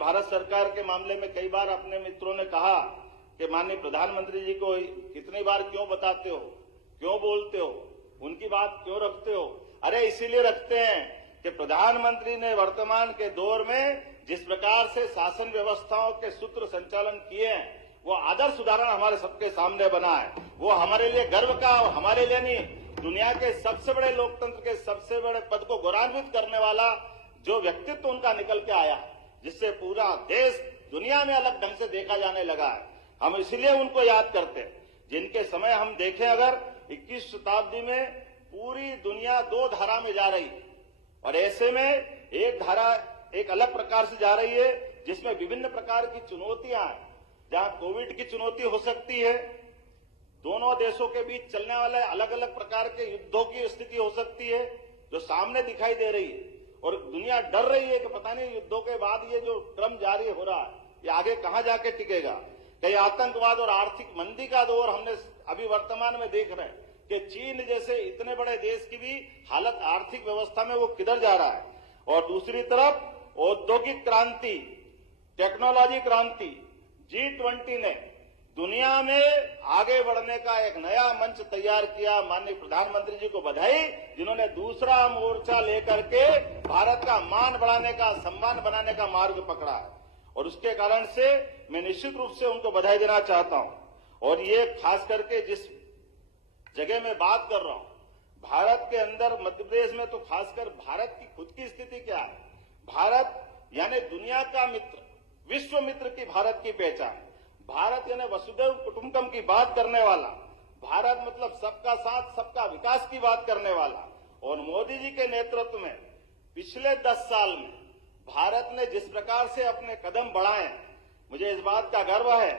भारत सरकार के मामले में कई बार अपने मित्रों ने कहा कि माननीय प्रधानमंत्री जी को कितनी बार क्यों बताते हो, क्यों बोलते हो, उनकी बात क्यों रखते हो। अरे इसीलिए रखते हैं कि प्रधानमंत्री ने वर्तमान के दौर में जिस प्रकार से शासन व्यवस्थाओं के सूत्र संचालन किए हैं, वो आदर्श उदाहरण हमारे सबके सामने बना है। वो हमारे लिए गर्व का, हमारे लिए नहीं, दुनिया के सबसे बड़े लोकतंत्र के सबसे बड़े पद को गौरवान्वित करने वाला जो व्यक्तित्व उनका निकल के आया, जिससे पूरा देश दुनिया में अलग ढंग से देखा जाने लगा है। हम इसलिए उनको याद करते हैं, जिनके समय हम देखें अगर 21वीं शताब्दी में पूरी दुनिया दो धारा में जा रही है और ऐसे में एक धारा एक अलग प्रकार से जा रही है जिसमें विभिन्न प्रकार की चुनौतियां हैं। जहां कोविड की चुनौती हो सकती है, दोनों देशों के बीच चलने वाले अलग अलग प्रकार के युद्धों की स्थिति हो सकती है जो सामने दिखाई दे रही है और दुनिया डर रही है कि पता नहीं युद्धों के बाद ये जो क्रम जारी हो रहा है ये आगे कहां जाके टिकेगा। कई आतंकवाद और आर्थिक मंदी का दौर हमने अभी वर्तमान में देख रहे हैं कि चीन जैसे इतने बड़े देश की भी हालत आर्थिक व्यवस्था में वो किधर जा रहा है। और दूसरी तरफ औद्योगिक क्रांति, टेक्नोलॉजी क्रांति, G20 ने दुनिया में आगे बढ़ने का एक नया मंच तैयार किया। माननीय प्रधानमंत्री जी को बधाई, जिन्होंने दूसरा मोर्चा लेकर के भारत का मान बढ़ाने का, सम्मान बनाने का मार्ग पकड़ा है और उसके कारण से मैं निश्चित रूप से उनको बधाई देना चाहता हूं। और ये खास करके जिस जगह मैं बात कर रहा हूं, भारत के अंदर मध्य प्रदेश में तो खासकर भारत की खुद की स्थिति क्या है। भारत यानी दुनिया का मित्र, विश्व मित्र की भारत की पहचान। भारत यानी वसुधैव कुटुंबकम की बात करने वाला, भारत मतलब सबका साथ सबका विकास की बात करने वाला। और मोदी जी के नेतृत्व में पिछले 10 साल में भारत ने जिस प्रकार से अपने कदम बढ़ाए, मुझे इस बात का गर्व है।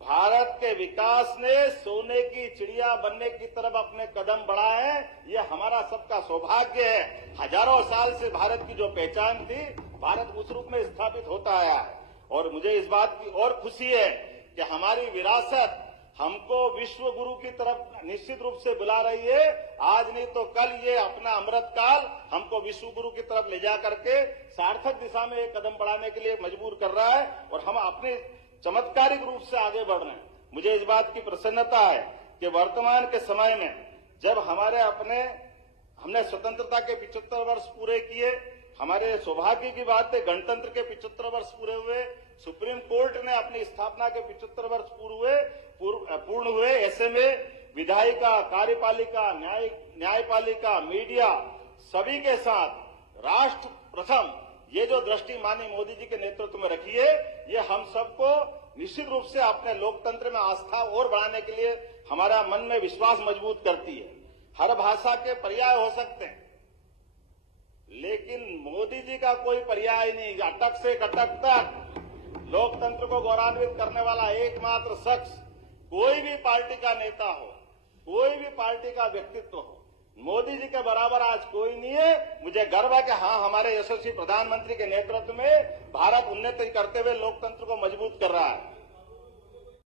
भारत के विकास ने सोने की चिड़िया बनने की तरफ अपने कदम बढ़ाए हैं, ये हमारा सबका सौभाग्य है। हजारों साल से भारत की जो पहचान थी, भारत उस रूप में स्थापित होता आया है। और मुझे इस बात की और खुशी है कि हमारी विरासत हमको विश्व गुरु की तरफ निश्चित रूप से बुला रही है। आज नहीं तो कल ये अपना अमृत काल हमको विश्व गुरु की तरफ ले जा करके सार्थक दिशा में एक कदम बढ़ाने के लिए मजबूर कर रहा है और हम अपने चमत्कारिक रूप से आगे बढ़ रहे हैं। मुझे इस बात की प्रसन्नता है कि वर्तमान के समय में जब हमने स्वतंत्रता के 75 वर्ष पूरे किए, हमारे सौभाग्य की बात है गणतंत्र के 75 वर्ष पूरे हुए, सुप्रीम कोर्ट ने अपनी स्थापना के 75 वर्ष पूर्ण हुए। ऐसे में विधायिका, कार्यपालिका, न्यायपालिका, मीडिया सभी के साथ राष्ट्र प्रथम ये जो दृष्टि माननीय मोदी जी के नेतृत्व में रखी है, ये हम सबको निश्चित रूप से अपने लोकतंत्र में आस्था और बढ़ाने के लिए हमारा मन में विश्वास मजबूत करती है। हर भाषा के पर्याय हो सकते हैं, लेकिन मोदी जी का कोई पर्याय नहीं। अटक से कटक तक लोकतंत्र को गौरवान्वित करने वाला एकमात्र शख्स कोई भी पार्टी का नेता हो, कोई भी पार्टी का व्यक्तित्व हो, मोदी जी के बराबर आज कोई नहीं है। मुझे गर्व है कि हाँ, हमारे यशस्वी प्रधानमंत्री के नेतृत्व में भारत उन्नति करते हुए लोकतंत्र को मजबूत कर रहा है।